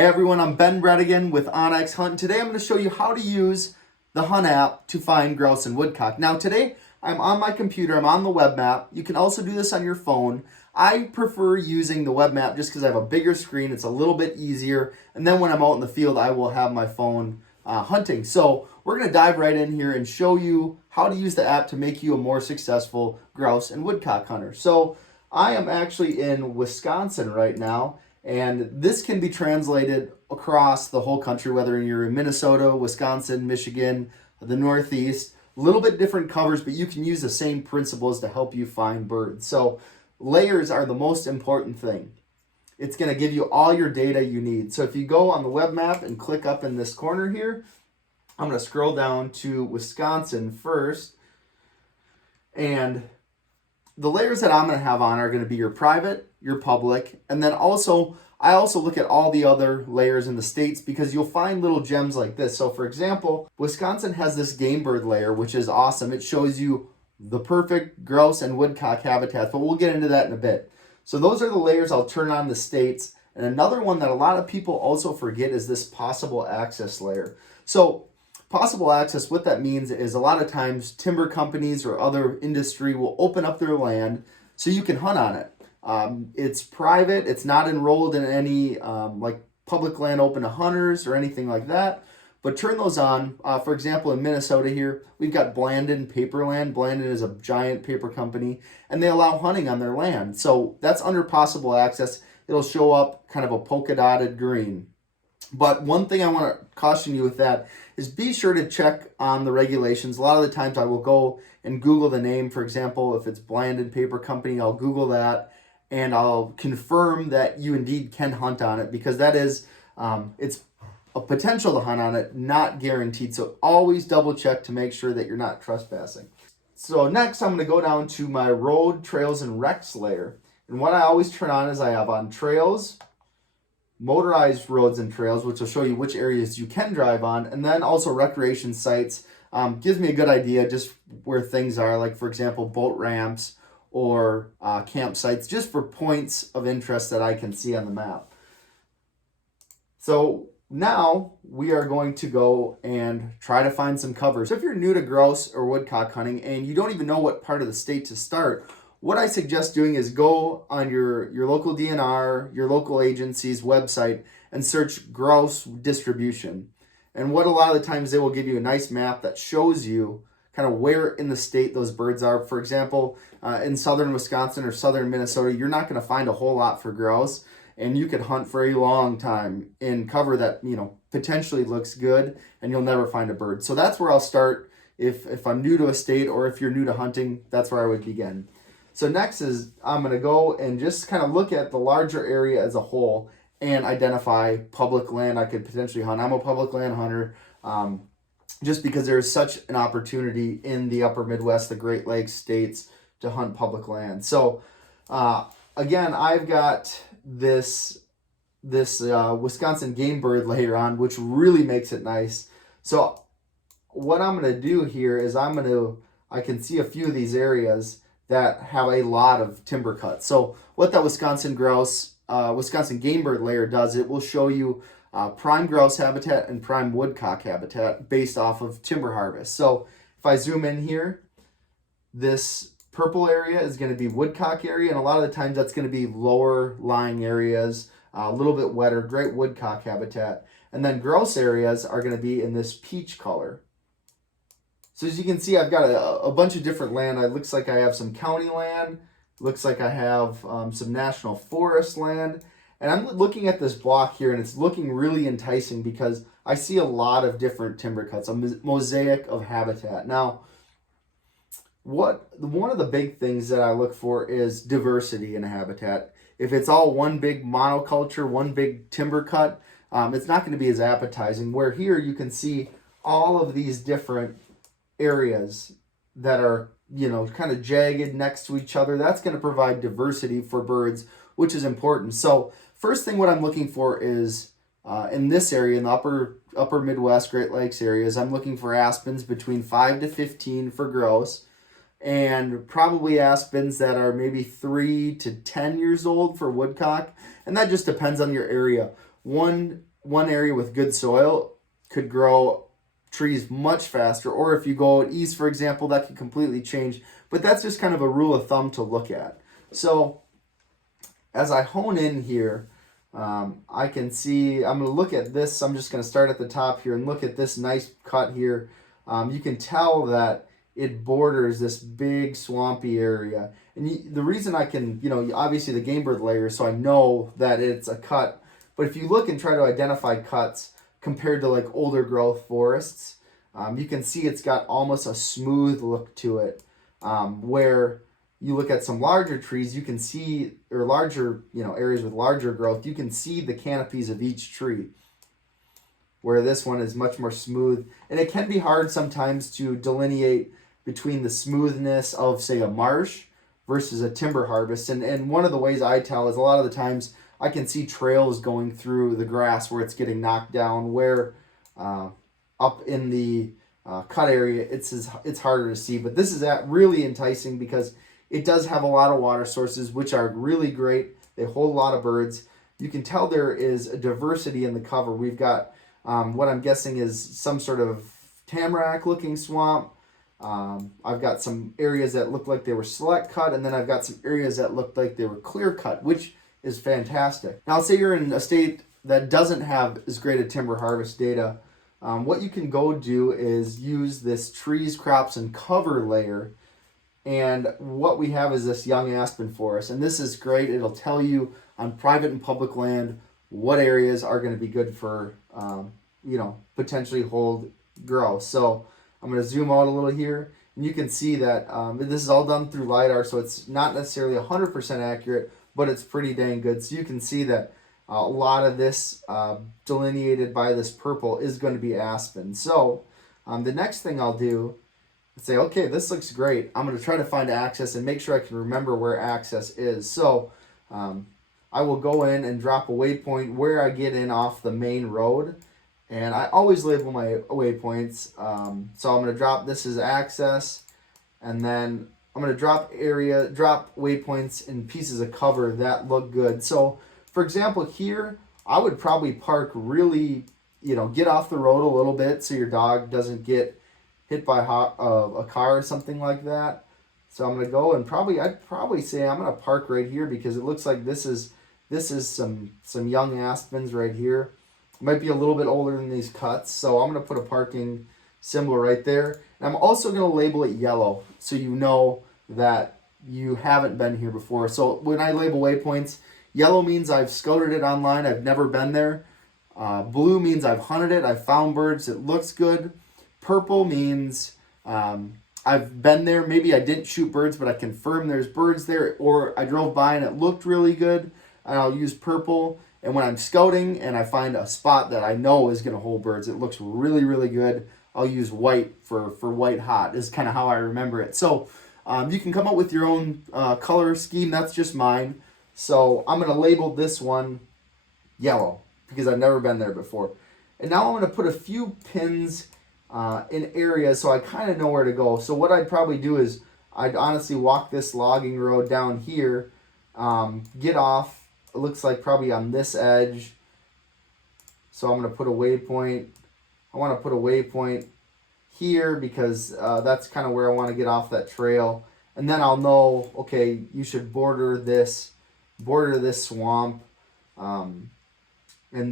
Hey everyone, I'm Ben Brettingen with Onyx Hunt. Today I'm going to show you how to use the Hunt app to find grouse and woodcock. Now today I'm on my computer, I'm on the web map. You can also do this on your phone. I prefer using the web map just because I have a bigger screen, it's a little bit easier, and then when I'm out in the field I will have my phone hunting. So we're going to dive right in here and show you how to use the app to make you a more successful grouse and woodcock hunter. So I am actually in Wisconsin right now. And this can be translated across the whole country, whether you're in Minnesota, Wisconsin, Michigan, the Northeast. A little bit different covers, but you can use the same principles to help you find birds. So layers are the most important thing. It's going to give you all your data you need. So if you go on the web map and click up in this corner here, I'm going to scroll down to Wisconsin first. And the layers that I'm going to have on are going to be your private, your public, and then also I also look at all the other layers in the states because you'll find little gems like this. So for example, Wisconsin has this game bird layer, which is awesome. It shows you the perfect grouse and woodcock habitats, but we'll get into that in a bit. So those are the layers I'll turn on the states. And another one that a lot of people also forget is this possible access layer. So possible access, what that means is a lot of times timber companies or other industry will open up their land so you can hunt on it. It's private, it's not enrolled in any like public land open to hunters or anything like that, but turn those on. For example, in Minnesota here, we've got Blandon Paperland. Blandon is a giant paper company and they allow hunting on their land. So that's under possible access. It'll show up kind of a polka dotted green. But one thing I want to caution you with that is be sure to check on the regulations. A lot of the times I will go and Google the name. For example, if it's Blandon Paper Company, I'll Google that and I'll confirm that you indeed can hunt on it, because that is, it's a potential to hunt on it, not guaranteed. So always double check to make sure that you're not trespassing. So next I'm going to go down to my road, trails, and recs layer. And what I always turn on is I have on trails, motorized roads and trails, which will show you which areas you can drive on, and then also recreation sites. Gives me a good idea just where things are, like for example boat ramps or campsites, just for points of interest that I can see on the map. So now we are going to go and try to find some cover. So if you're new to grouse or woodcock hunting and you don't even know what part of the state to start, what I suggest doing is go on your local DNR, your local agency's website, and search grouse distribution. And what a lot of the times they will give you a nice map that shows you kind of where in the state those birds are. For example, in southern Wisconsin or southern Minnesota, you're not going to find a whole lot for grouse, and you could hunt for a long time in cover that, you know, potentially looks good, and you'll never find a bird. So that's where I'll start if I'm new to a state, or if you're new to hunting, that's where I would begin. So next is I'm going to go and just kind of look at the larger area as a whole and identify public land I could potentially hunt. I'm a public land hunter just because there is such an opportunity in the upper Midwest, the Great Lakes states, to hunt public land. So again, I've got this Wisconsin game bird layer on, which really makes it nice. So what I'm going to do here is I can see a few of these areas that have a lot of timber cuts. So what that Wisconsin game bird layer does, it will show you prime grouse habitat and prime woodcock habitat based off of timber harvest. So if I zoom in here, this purple area is going to be woodcock area, and a lot of the times that's going to be lower lying areas, a little bit wetter, great woodcock habitat. And then grouse areas are going to be in this peach color. So as you can see, I've got a bunch of different land. It looks like I have some county land. Looks like I have some national forest land. And I'm looking at this block here, and it's looking really enticing because I see a lot of different timber cuts, a mosaic of habitat. Now, one of the big things that I look for is diversity in a habitat. If it's all one big monoculture, one big timber cut, it's not going to be as appetizing. Where here you can see all of these different areas that are, you know, kind of jagged next to each other. That's going to provide diversity for birds, which is important. So first thing what I'm looking for is in this area, in the upper Midwest, Great Lakes areas, I'm looking for aspens between 5 to 15 for grouse, and probably aspens that are maybe 3 to 10 years old for woodcock. And that just depends on your area. One one area with good soil could grow trees much faster, or if you go east, for example, that could completely change. But that's just kind of a rule of thumb to look at. So as I hone in here, I can see, I'm going to look at this. I'm just going to start at the top here and look at this nice cut here. You can tell that it borders this big swampy area. And the reason I can, obviously the game bird layer, so I know that it's a cut. But if you look and try to identify cuts compared to like older growth forests, you can see it's got almost a smooth look to it. Where you look at some larger trees, you can see, or larger, areas with larger growth, you can see the canopies of each tree. Where this one is much more smooth. And it can be hard sometimes to delineate between the smoothness of, say, a marsh versus a timber harvest. And one of the ways I tell is a lot of the times I can see trails going through the grass where it's getting knocked down, where up in the cut area it's harder to see. But this is really enticing because it does have a lot of water sources, which are really great. They hold a lot of birds. You can tell there is a diversity in the cover. We've got what I'm guessing is some sort of tamarack looking swamp. I've got some areas that look like they were select cut, and then I've got some areas that look like they were clear cut, which is fantastic. Now, say you're in a state that doesn't have as great a timber harvest data. What you can go do is use this trees, crops, and cover layer. And what we have is this young aspen forest. And this is great. It'll tell you on private and public land what areas are going to be good for, potentially grow. So I'm going to zoom out a little here. And you can see that this is all done through LiDAR. So it's not necessarily 100% accurate, but it's pretty dang good. So you can see that a lot of this delineated by this purple is going to be aspen. So the next thing I'll do is say, okay, this looks great. I'm going to try to find access and make sure I can remember where access is. So I will go in and drop a waypoint where I get in off the main road. And I always label my waypoints. So I'm going to drop this as access. And then I'm going to drop waypoints in pieces of cover that look good. So for example, here, I would probably park really, get off the road a little bit so your dog doesn't get hit by a car or something like that. So I'm going to go and I'd probably say I'm going to park right here because it looks like this is some young aspens right here. It might be a little bit older than these cuts. So I'm going to put a parking symbol right there. And I'm also going to label it yellow so you know that you haven't been here before. So when I label waypoints, yellow means I've scouted it online. I've never been there. Blue means I've hunted it. I've found birds. It looks good. Purple means I've been there. Maybe I didn't shoot birds, but I confirm there's birds there. Or I drove by and it looked really good. And I'll use purple. And when I'm scouting and I find a spot that I know is going to hold birds, it looks really, really good, I'll use white for white hot is kind of how I remember it. So you can come up with your own color scheme. That's just mine. So I'm going to label this one yellow because I've never been there before. And now I'm going to put a few pins in areas so I kind of know where to go. So what I'd probably do is I'd honestly walk this logging road down here, get off. It looks like probably on this edge. So I'm going to put a waypoint. I want to put a waypoint here because that's kind of where I want to get off that trail. And then I'll know, okay, you should border this swamp. And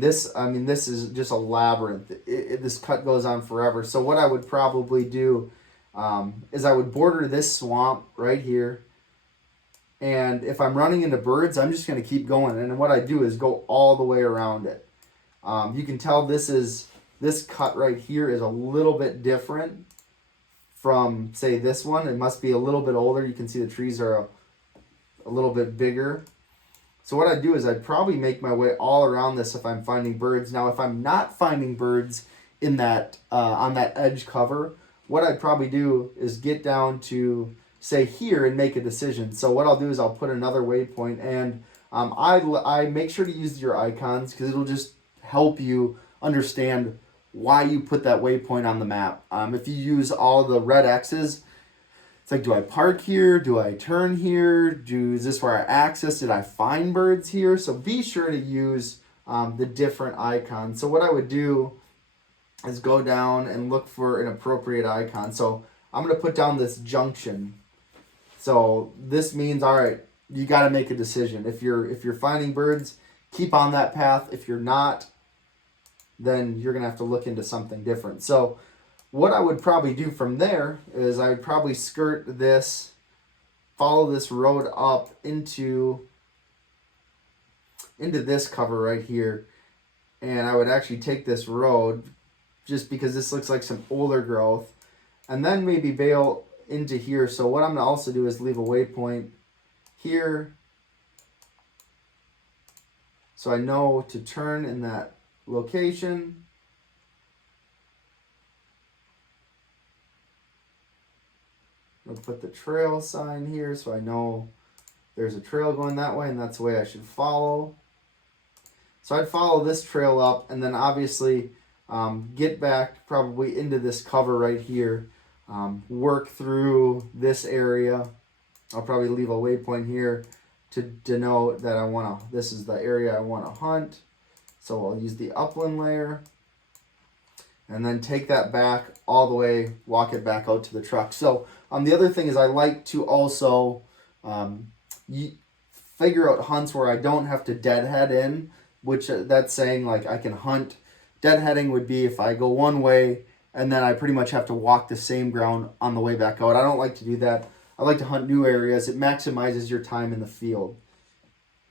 this is just a labyrinth. This cut goes on forever. So what I would probably do is I would border this swamp right here. And if I'm running into birds, I'm just going to keep going. And what I do is go all the way around it. You can tell this cut right here is a little bit different from, say, this one. It must be a little bit older. You can see the trees are a little bit bigger. So what I do is I'd probably make my way all around this if I'm finding birds. Now, if I'm not finding birds in that on that edge cover, what I'd probably do is get down to, say, here and make a decision. So what I'll do is I'll put another waypoint, and I make sure to use your icons because it'll just help you understand why you put that waypoint on the map. If you use all the red X's, it's like, do I park here? Do I turn here? Is this where I access? Did I find birds here? So be sure to use the different icons. So what I would do is go down and look for an appropriate icon. So I'm going to put down this junction. So this means, all right, you got to make a decision. If you're finding birds, keep on that path. If you're not, then you're going to have to look into something different. So what I would probably do from there is I would probably skirt this, follow this road up into this cover right here. And I would actually take this road just because this looks like some older growth, and then maybe bail into here. So what I'm going to also do is leave a waypoint here so I know to turn in that location. I'll put the trail sign here so I know there's a trail going that way, and that's the way I should follow. So I'd follow this trail up, and then obviously get back probably into this cover right here. Work through this area. I'll probably leave a waypoint here to denote that this is the area I want to hunt. So I'll use the upland layer, and then take that back all the way, walk it back out to the truck. So the other thing is I like to also figure out hunts where I don't have to deadhead in, which that's saying like I can hunt. Deadheading would be if I go one way and then I pretty much have to walk the same ground on the way back out. I don't like to do that. I like to hunt new areas. It maximizes your time in the field.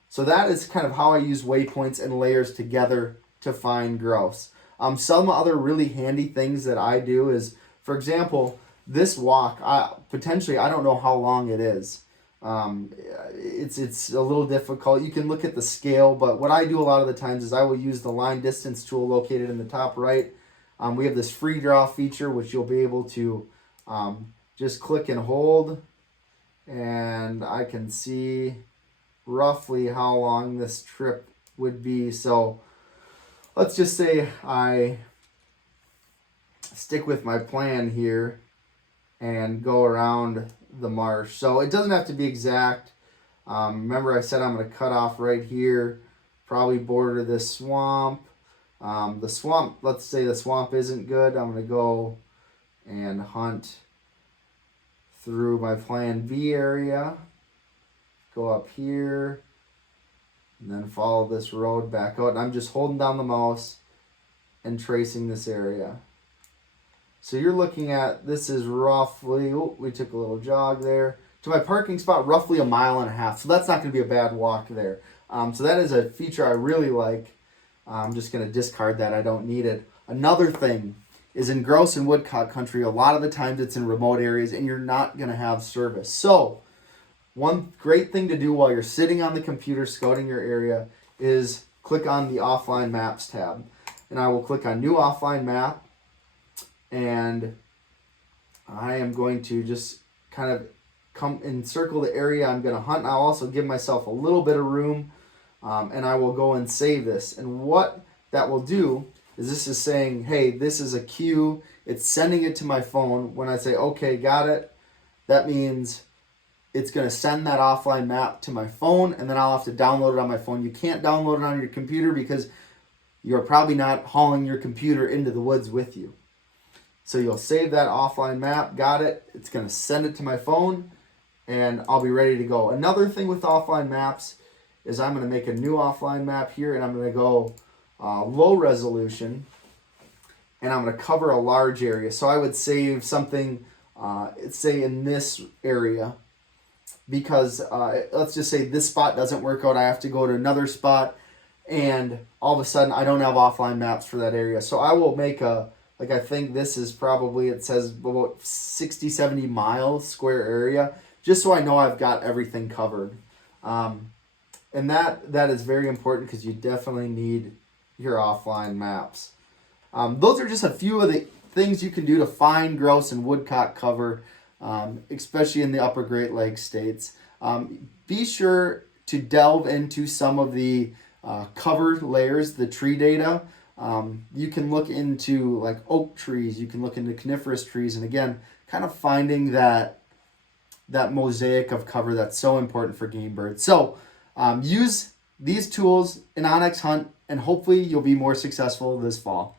So that is kind of how I use waypoints and layers together to find grouse. Some other really handy things that I do is, for example, this walk, potentially I don't know how long it is. It's a little difficult. You can look at the scale, but what I do a lot of the times is I will use the line distance tool located in the top right. We have this free draw feature, which you'll be able to just click and hold, and I can see roughly how long this trip would be. So let's just say I stick with my plan here and go around the marsh. So it doesn't have to be exact. Remember I said I'm going to cut off right here, probably border this swamp. The swamp, let's say the swamp isn't good. I'm going to go and hunt through my plan B area, go up here, and then follow this road back out. And I'm just holding down the mouse and tracing this area. So you're looking at, this is roughly, we took a little jog there, to my parking spot, roughly 1.5 miles. So that's not going to be a bad walk there. So that is a feature I really like. I'm just going to discard that. I don't need it. Another thing is in grouse and woodcock country, a lot of the times it's in remote areas and you're not going to have service. So one great thing to do while you're sitting on the computer scouting your area is click on the offline maps tab. And I will click on new offline map. And I am going to just kind of come and circle the area I'm going to hunt. And I'll also give myself a little bit of room, and I will go and save this. And what that will do is this is saying, hey, this is a cue. It's sending it to my phone. When I say, okay, got it, that means it's going to send that offline map to my phone, and then I'll have to download it on my phone. You can't download it on your computer because you're probably not hauling your computer into the woods with you. So you'll save that offline map, got it, it's going to send it to my phone, and I'll be ready to go. Another thing with offline maps is I'm going to make a new offline map here, and I'm going to go low resolution, and I'm going to cover a large area. So I would save something, say in this area, because let's just say this spot doesn't work out, I have to go to another spot, and all of a sudden I don't have offline maps for that area. So I will make like I think this is probably, it says about 60, 70 miles square area, just so I know I've got everything covered. And that is very important because you definitely need your offline maps. Those are just a few of the things you can do to find grouse and woodcock cover, especially in the upper Great Lakes states. Be sure to delve into some of the cover layers, the tree data. You can look into like oak trees, you can look into coniferous trees, and again, kind of finding that mosaic of cover that's so important for game birds. So use these tools in onX Hunt and hopefully you'll be more successful this fall.